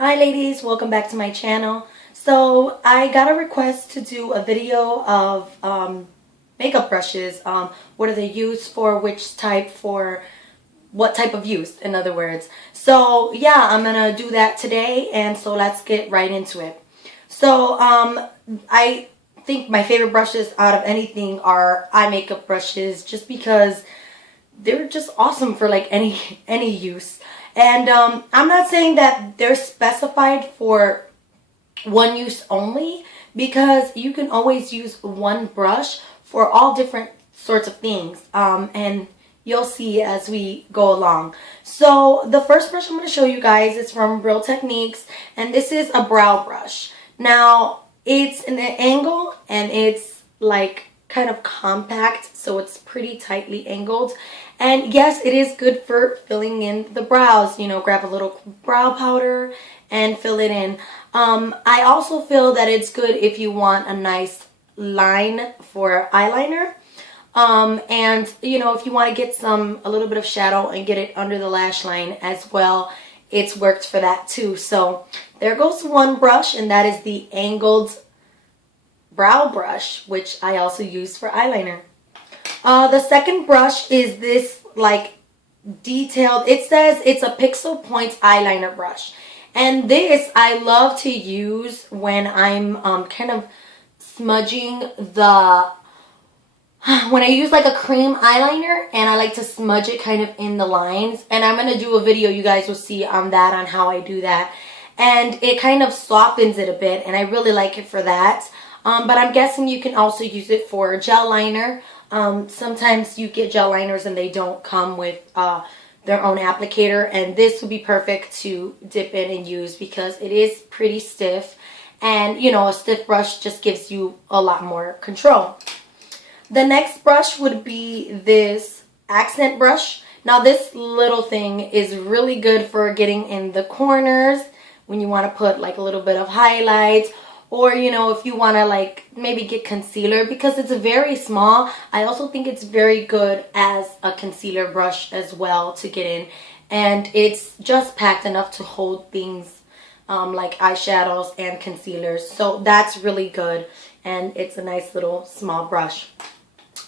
Hi ladies, welcome back to my channel. So I got a request to do a video of makeup brushes. What are they used for, which type, for what type of use, in other words. So yeah, I'm gonna do that today, and so let's get right into it. So I think my favorite brushes out of anything are eye makeup brushes, just because they're just awesome for like any use. And I'm not saying that they're specified for one use only, because you can always use one brush for all different sorts of things, and you'll see as we go along. So the first brush I'm going to show you guys is from Real Techniques, and this is a brow brush. Now it's an angle and it's like kind of compact, so it's pretty tightly angled. And yes, it is good for filling in the brows. You know, grab a little brow powder and fill it in. I also feel that it's good if you want a nice line for eyeliner. And you know, if you want to get a little bit of shadow and get it under the lash line as well, it's worked for that too. So there goes one brush, and that is the angled brow brush, which I also use for eyeliner. The second brush is this like detailed, it says it's a Pixel Point eyeliner brush. And this I love to use when I'm kind of smudging when I use like a cream eyeliner, and I like to smudge it kind of in the lines. And I'm going to do a video, you guys will see on how I do that. And it kind of softens it a bit, and I really like it for that. But I'm guessing you can also use it for gel liner. Sometimes you get gel liners and they don't come with their own applicator, and this would be perfect to dip in and use because it is pretty stiff, and you know, a stiff brush just gives you a lot more control. The next brush would be this accent brush. Now this little thing is really good for getting in the corners when you want to put like a little bit of highlights, or you know, if you want to like maybe get concealer, because it's very small. I also think it's very good as a concealer brush as well to get in, and it's just packed enough to hold things like eyeshadows and concealers. So that's really good, and it's a nice little small brush.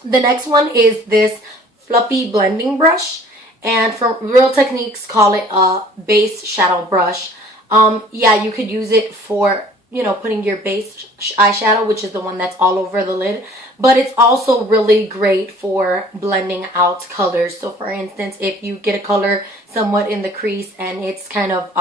The next one is this fluffy blending brush, and from Real Techniques call it a base shadow brush. Yeah, you could use it for, you know, putting your base eyeshadow, which is the one that's all over the lid, but it's also really great for blending out colors. So for instance, if you get a color somewhat in the crease and it's kind of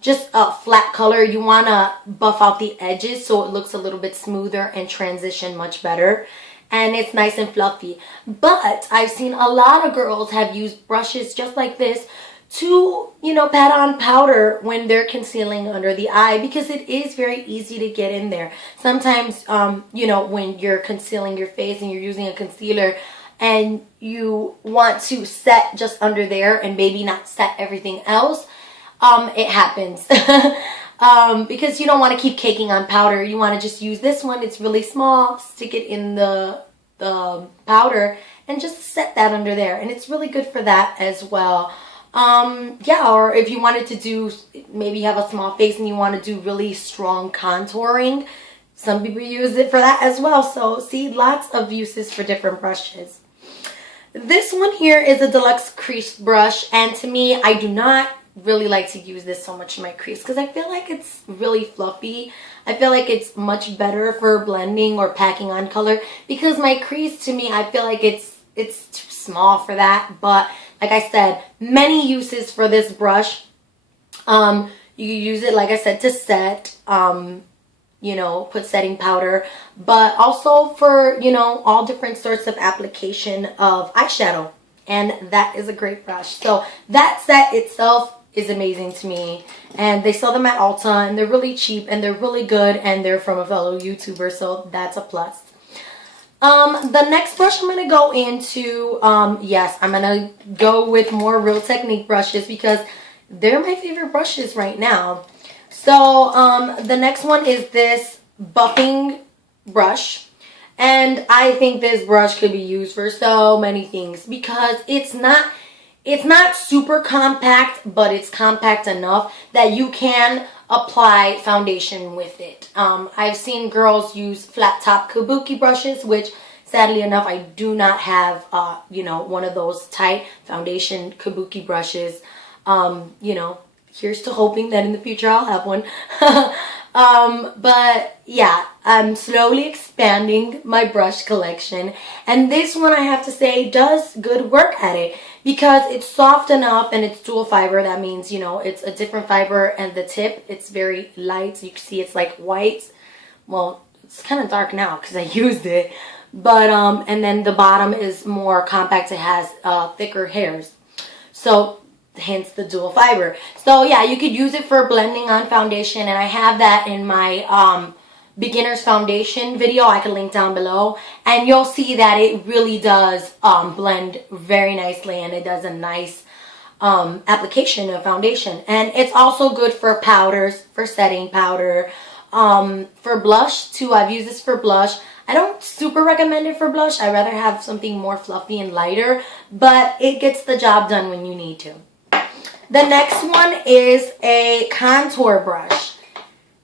just a flat color, you want to buff out the edges so it looks a little bit smoother and transition much better, and it's nice and fluffy. But I've seen a lot of girls have used brushes just like this to, you know, pat on powder when they're concealing under the eye, because it is very easy to get in there. Sometimes, you know, when you're concealing your face and you're using a concealer and you want to set just under there and maybe not set everything else, it happens. Because you don't want to keep caking on powder. You want to just use this one. It's really small. Stick it in the powder and just set that under there. And it's really good for that as well. Yeah, or if you wanted to do, maybe you have a small face and you want to do really strong contouring, some people use it for that as well. So see, lots of uses for different brushes. This one here is a Deluxe Crease brush, and to me, I do not really like to use this so much in my crease because I feel like it's really fluffy. I feel like it's much better for blending or packing on color, because my crease, to me, I feel like it's too small for that. But like I said, many uses for this brush. You use it, like I said, to set, you know, put setting powder, but also for, you know, all different sorts of application of eyeshadow. And that is a great brush. So that set itself is amazing to me. And they sell them at Ulta, and they're really cheap, and they're really good, and they're from a fellow YouTuber, so that's a plus. The next brush I'm going to go into, yes, I'm going to go with more Real Technique brushes because they're my favorite brushes right now. So, the next one is this buffing brush. And I think this brush could be used for so many things because it's not It's not super compact, but it's compact enough that you can apply foundation with it. I've seen girls use flat top kabuki brushes, which sadly enough, I do not have, you know, one of those tight foundation kabuki brushes. You know, here's to hoping that in the future I'll have one. But yeah, I'm slowly expanding my brush collection. And this one, I have to say, does good work at it because it's soft enough and it's dual fiber. That means, you know, it's a different fiber, and the tip, it's very light. So you can see it's like white. Well, it's kind of dark now because I used it. But, and then the bottom is more compact. It has thicker hairs. So hence the dual fiber. So yeah, you could use it for blending on foundation, and I have that in my beginner's foundation video. I can link down below, and you'll see that it really does blend very nicely, and it does a nice application of foundation. And it's also good for powders, for setting powder, for blush too. I've used this for blush. I don't super recommend it for blush. I'd rather have something more fluffy and lighter, but it gets the job done when you need to. The next one is a contour brush,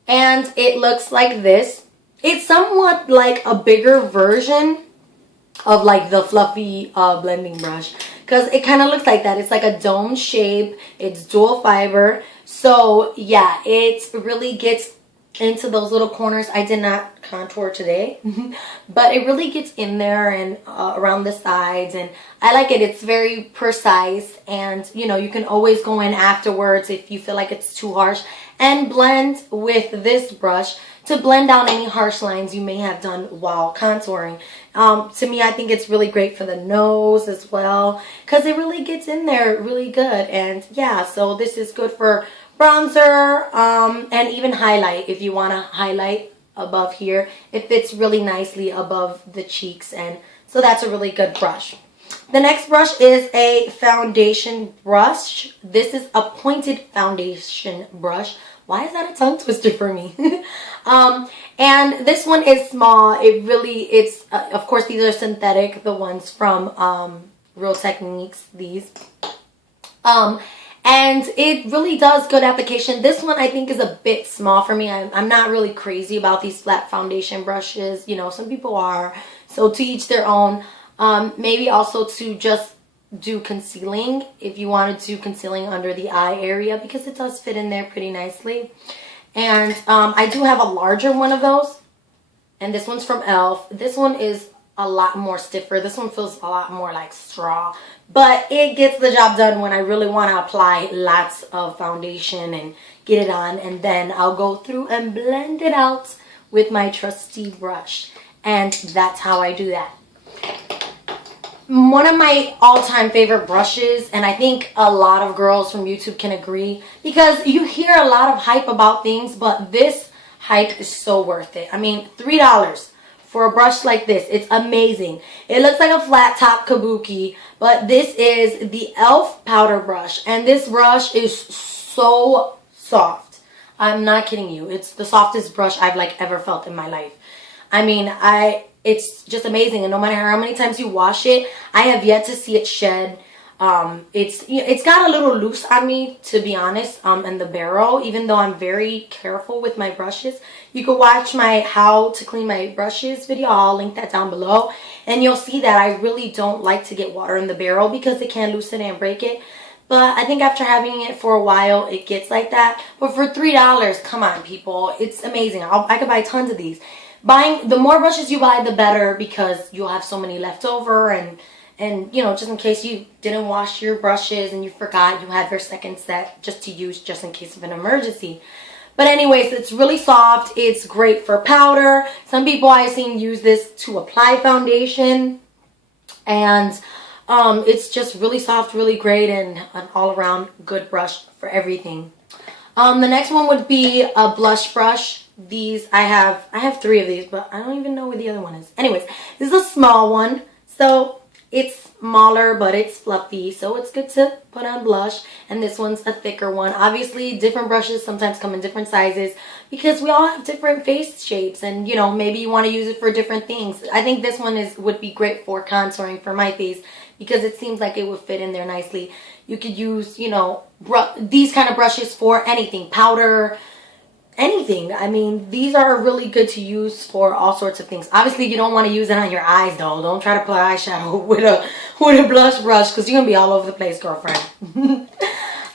and it looks like this. It's somewhat like a bigger version of like the fluffy blending brush, because it kind of looks like that. It's like a dome shape. It's dual fiber. So yeah, it really gets into those little corners. I did not contour today, but it really gets in there and around the sides, and I like it. It's very precise, and you know, you can always go in afterwards if you feel like it's too harsh and blend with this brush to blend out any harsh lines you may have done while contouring. To me, I think it's really great for the nose as well, because it really gets in there really good. And yeah, so this is good for bronzer, and even highlight. If you want to highlight above here, it fits really nicely above the cheeks, and so that's a really good brush. The next brush is a foundation brush. This is a pointed foundation brush. Why is that a tongue twister for me? And this one is small. It's of course, these are synthetic, the ones from Real Techniques, these. And it really does good application. This one I think is a bit small for me. I'm not really crazy about these flat foundation brushes. You know, some people are. So to each their own. Maybe also to just do concealing if you want to do concealing under the eye area, because it does fit in there pretty nicely. And I do have a larger one of those. And this one's from e.l.f. This one is a lot more stiffer. This one feels a lot more like straw. But it gets the job done when I really want to apply lots of foundation and get it on. And then I'll go through and blend it out with my trusty brush. And that's how I do that. One of my all-time favorite brushes, and I think a lot of girls from YouTube can agree, because you hear a lot of hype about things, but this hype is so worth it. I mean, $3 for a brush like this. It's amazing. It looks like a flat top kabuki, but this is the e.l.f. powder brush, and this brush is so soft. I'm not kidding you. It's the softest brush I've like ever felt in my life. I mean, it's just amazing, and no matter how many times you wash it, I have yet to see it shed. It's got a little loose on me, to be honest, in the barrel, even though I'm very careful with my brushes. You can watch my how to clean my brushes video. I'll link that down below, and you'll see that I really don't like to get water in the barrel because it can loosen it and break it. But I think after having it for a while, it gets like that. But for $3, come on, people, it's amazing. I could buy tons of these. The more brushes you buy, the better, because you'll have so many left over, and you know, just in case you didn't wash your brushes and you forgot, you have your second set just to use just in case of an emergency. But anyways, it's really soft. It's great for powder. Some people I've seen use this to apply foundation, and it's just really soft, really great, and an all-around good brush for everything. The next one would be a blush brush. These I have 3 of these, but I don't even know where the other one is. Anyways, this is a small one, so it's smaller, but it's fluffy, so it's good to put on blush. And this one's a thicker one. Obviously, different brushes sometimes come in different sizes because we all have different face shapes, and you know, maybe you want to use it for different things. I think this one would be great for contouring for my face because it seems like it would fit in there nicely. You could use, you know, these kind of brushes for anything, powder, anything. I mean, these are really good to use for all sorts of things. Obviously, you don't want to use it on your eyes though. Don't try to put eyeshadow with a blush brush, because you're gonna be all over the place, girlfriend.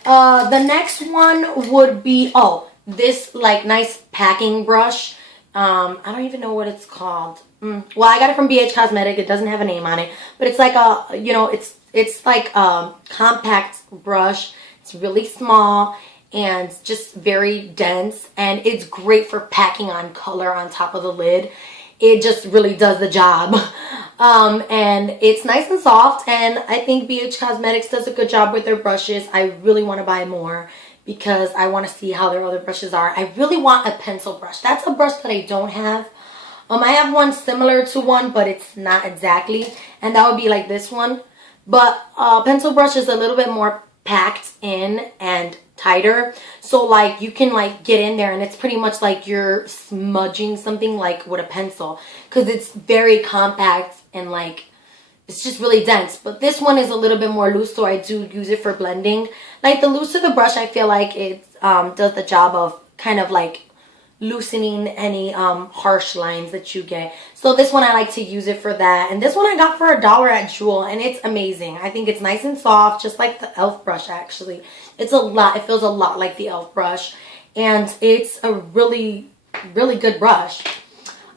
The next one would be, oh, this like nice packing brush. I don't even know what it's called. Well, I got it from BH Cosmetic. It doesn't have a name on it, but it's like a, you know, it's like a compact brush. It's really small and just very dense, and it's great for packing on color on top of the lid. It just really does the job. And it's nice and soft, and I think BH Cosmetics does a good job with their brushes. I really want to buy more because I want to see how their other brushes are. I really want a pencil brush. That's a brush that I don't have. I have one similar to one, but it's not exactly, and that would be like this one. But pencil brush is a little bit more packed in and tighter, so like you can like get in there and it's pretty much like you're smudging something like with a pencil, because it's very compact and like it's just really dense. But this one is a little bit more loose, so I do use it for blending. Like the looser the brush, I feel like it does the job of kind of like loosening any harsh lines that you get. So this one I like to use it for that. And this one I got for $1 at Jewel, and it's amazing. I think it's nice and soft, just like the e.l.f. brush actually. It's a lot, it feels a lot like the e.l.f. brush, and it's a really, really good brush.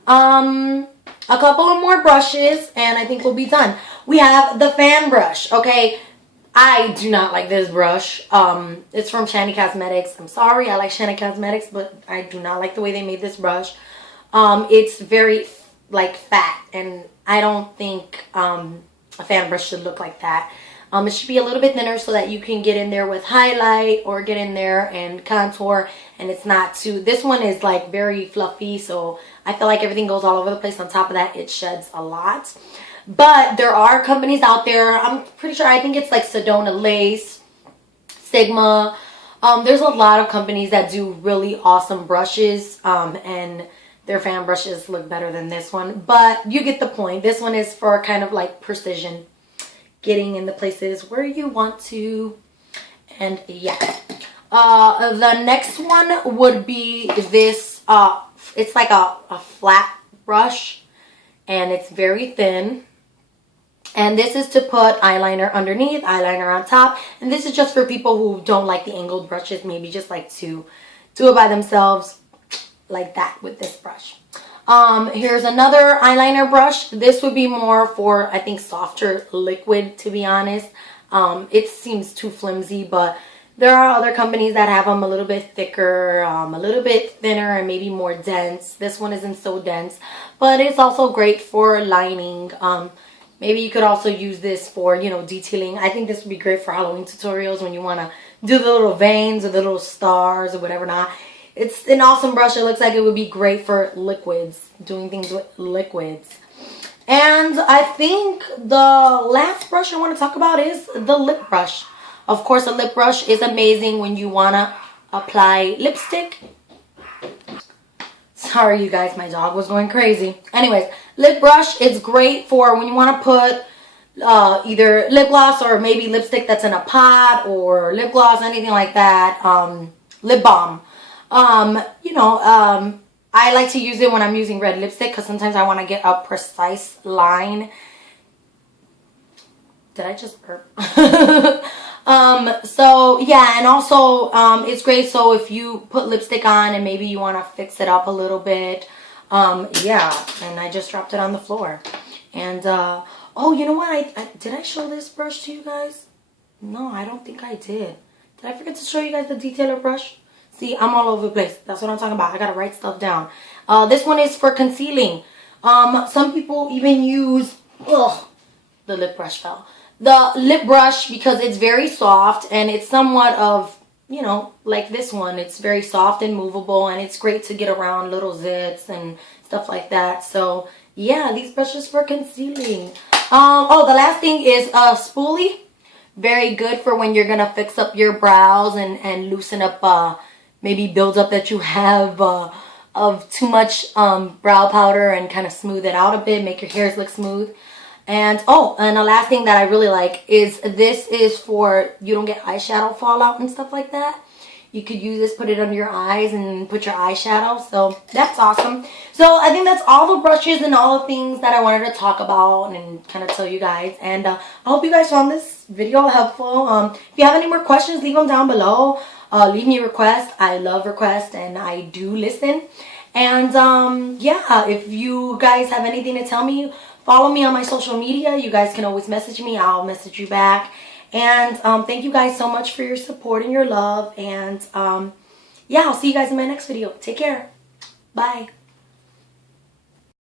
A couple of more brushes and I think we'll be done. We have the fan brush, okay? I do not like this brush. It's from Shandy Cosmetics. I'm sorry, I like Shandy Cosmetics, but I do not like the way they made this brush. It's very like fat, and I don't think a fan brush should look like that. It should be a little bit thinner so that you can get in there with highlight or get in there and contour, and it's not too, this one is like very fluffy, so I feel like everything goes all over the place. On top of that, it sheds a lot. But there are companies out there, I'm pretty sure, I think it's like Sedona Lace, Sigma. There's a lot of companies that do really awesome brushes, and their fan brushes look better than this one. But you get the point. This one is for kind of like precision, getting in the places where you want to. And yeah. The next one would be this, it's like a flat brush, and it's very thin. And this is to put eyeliner underneath, eyeliner on top. And this is just for people who don't like the angled brushes, maybe just like to do it by themselves like that with this brush. Here's another eyeliner brush. This would be more for, I think, softer liquid, to be honest. It seems too flimsy, but there are other companies that have them a little bit thicker, a little bit thinner, and maybe more dense. This one isn't so dense, but it's also great for lining. Maybe you could also use this for, you know, detailing. I think this would be great for Halloween tutorials when you want to do the little veins or the little stars or whatever not. It's an awesome brush. It looks like it would be great for liquids, doing things with liquids. And I think the last brush I want to talk about is the lip brush. Of course, a lip brush is amazing when you want to apply lipstick. Sorry, you guys, my dog was going crazy. Anyways, lip brush is great for when you want to put either lip gloss or maybe lipstick that's in a pot, or lip gloss, anything like that. Lip balm. I like to use it when I'm using red lipstick because sometimes I want to get a precise line. Did I just burp? So yeah, and also it's great so if you put lipstick on and maybe you want to fix it up a little bit. Yeah, and I just dropped it on the floor. And oh, you know what, did I show this brush to you guys? No, I don't think I did. Did I forget to show you guys the detailer brush? See, I'm all over the place. That's what I'm talking about. I gotta write stuff down. This one is for concealing. Some people even use the lip brush fell. The lip brush, because it's very soft and it's somewhat of, you know, like this one. It's very soft and movable, and it's great to get around little zits and stuff like that. So yeah, these brushes for concealing. Oh, the last thing is a spoolie. Very good for when you're gonna fix up your brows and loosen up maybe buildup that you have of too much brow powder, and kind of smooth it out a bit, make your hairs look smooth. And oh, and the last thing that I really like is this is for you don't get eyeshadow fallout and stuff like that. You could use this, put it under your eyes and put your eyeshadow. So that's awesome. So I think that's all the brushes and all the things that I wanted to talk about and kind of tell you guys. And I hope you guys found this video helpful. If you have any more questions, leave them down below. Leave me a request. I love requests and I do listen. And yeah, if you guys have anything to tell me, follow me on my social media. You guys can always message me. I'll message you back. And thank you guys so much for your support and your love. And yeah, I'll see you guys in my next video. Take care. Bye.